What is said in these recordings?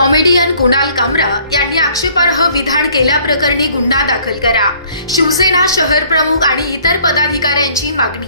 Comedian Kunal कामरा यांनी आक्षेपार्ह विधान केल्याप्रकरणी गुन्हा दाखल करा. शिवसेना शहर प्रमुख आणि इतर पदाधिकाऱ्यांची मागणी.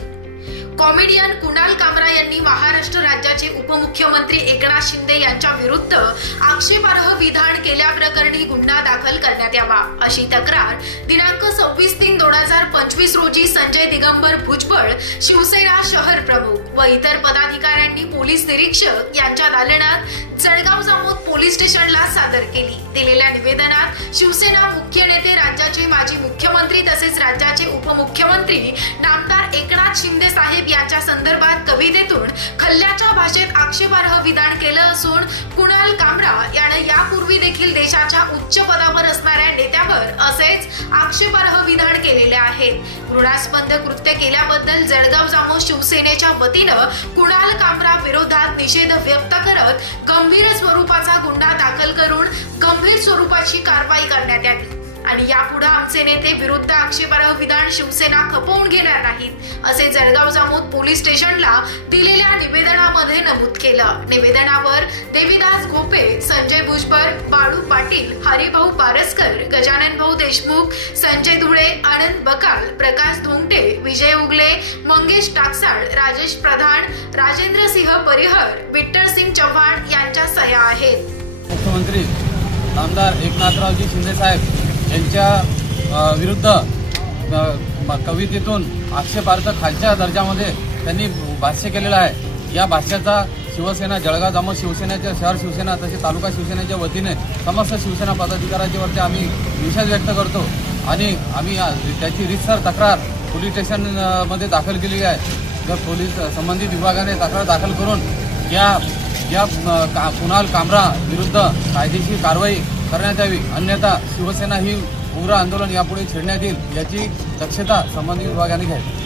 कॉमेडियन कुणाल कामरा यांनी महाराष्ट्र राज्याचे उपमुख्यमंत्री एकनाथ शिंदे यांच्या विरुद्ध आक्षेपार्ह विधान केल्याप्रकरणी गुन्हा दाखल करण्यात यावा अशी तक्रार दिनांक सव्वीस तीन दोन हजार पंचवीस रोजी संजय दिगंबर भुजबळ शिवसेना शहर प्रमुख व इतर पदाधिकाऱ्यांनी पोलीस निरीक्षक यांच्या दालनात जळगाव जामोद पोलीस स्टेशनला सादर केली. दिलेल्या निवेदनात शिवसेना मुख्य नेते राज्याचे माजी मुख्यमंत्री तसेच राज्याचे उपमुख्यमंत्री नामदार एकनाथ शिंदे साहेब यांच्या संदर्भात कवितेतून खल्ल्याच्या भाषेत आक्षेपार्ह विधान केलं असून कुणाल कामरा यानं यापूर्वी देखील देशाच्या उच्च पदावर असणाऱ्या नेत्यावर असेच आक्षेपार्ह विधान केलेले आहेत. घृणास्पद कृत्य केल्याबद्दल जळगाव जामो शिवसेनेच्या वतीनं कुणाल कामरा विरोधात निषेध व्यक्त करत गंभीर स्वरूपाचा गुन्हा दाखल करून गंभीर स्वरूपाची कारवाई करण्यात यावी. आणि यापुढे आमचे नेते विरुद्ध आक्षेपार्ह विधान शिवसेना खपवून घेणार नाहीत असे जळगाव जामोद पोलीस स्टेशनला दिलेल्या निवेदनामध्ये नमूद केलं. निवेदनावर देवीदास घोपे संजय भुजबळ बाळू पाटील हरिभाऊ पारसकर गजानन भाऊ देशमुख संजय धुळे आनंद बकाल प्रकाश धोंगटे विजय उगले मंगेश टाकसाळ राजेश प्रधान राजेंद्र सिंह परिहर विठ्ठल सिंग चव्हाण यांच्या सह्या आहेत. मुख्यमंत्री आमदार एकनाथरावजी शिंदेसाहेब यांच्या विरुद्ध कवितेतून आक्षेपार्थ खालच्या दर्जामध्ये त्यांनी भाष्य केलेलं आहे. या भाष्याचा शिवसेना जळगाव जामोद शिवसेनेच्या शहर शिवसेना तसेच तालुका शिवसेनेच्या वतीने समस्त शिवसेना पदाधिकाऱ्याच्यावरती आम्ही निषेध व्यक्त करतो आणि आम्ही त्याची रितसर तक्रार पोलीस स्टेशनमध्ये दाखल केलेली आहे. जर पोलीस संबंधित विभागाने तक्रार दाखल करून या या का कुणाल कामरा विरुद्ध कायदेशीर कारवाई करण्यात यावी. अन्यथा शिवसेना ही उग्र आंदोलन यापुढे छेडण्यात येईल याची दक्षता संबंधित विभागाने घ्यावी.